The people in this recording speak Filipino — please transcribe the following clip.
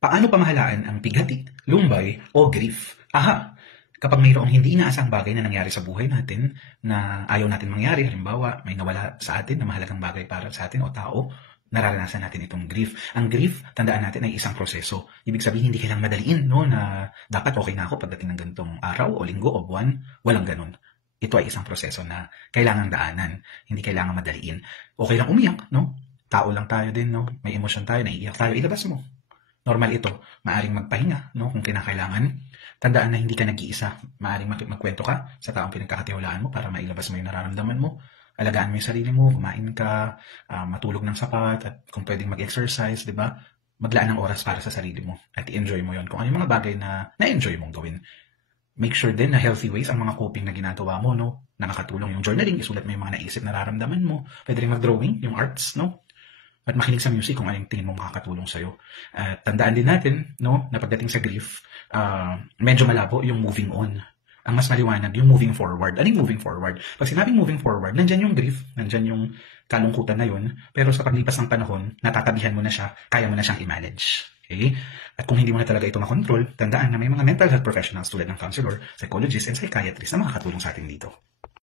Paano pamahalaan ang pighati, lumbay, o grief? Aha! Kapag mayroong hindi inaasang bagay na nangyari sa buhay natin na ayaw natin mangyari, halimbawa may nawala sa atin na mahalagang bagay para sa atin o tao, nararanasan natin itong grief. Ang grief, tandaan natin, ay isang proseso. Ibig sabihin, hindi kailangang madaliin, no, na dapat okay na ako pagdating ng ganitong araw o linggo o buwan. Walang ganun. Ito ay isang proseso na kailangang daanan. Hindi kailangang madaliin. Okay lang umiyak, no? Tao lang tayo din, no? May emosyon tayo, naiiyak tayo, ilabas mo. Normal ito. Maaring magpahinga, no, kung kinakailangan. Tandaan na hindi ka nag-iisa. Maaring magkwento ka sa taong pinagkakatiwalaan mo para mailabas mo yung nararamdaman mo. Alagaan mo yung sarili mo, kumain ka, matulog ng sapat, at kung pwedeng mag-exercise, di ba? Maglaan ng oras para sa sarili mo at i-enjoy mo yon kung ano yung mga bagay na na-enjoy mong gawin. Make sure din na healthy ways ang mga coping na ginagawa mo, no? Nakakatulong yung journaling, isulat mo yung mga naisip, nararamdaman mo. Pwede rin mag-drawing, yung arts, no? At makinig sa music kung anong tingin mo makakatulong sa'yo. At tandaan din natin, no, na pagdating sa grief, medyo malabo yung moving on. Ang mas maliwanag, yung moving forward. Anong moving forward? Pag sinabing moving forward, nandyan yung grief, nandyan yung kalungkutan na yun, pero sa paglipas ng panahon, natatabihan mo na siya, kaya mo na siyang i-manage. Okay? At kung hindi mo na talaga ito makontrol, tandaan na may mga mental health professionals tulad ng counselor, psychologist, and psychiatrist na makakatulong sa atin dito.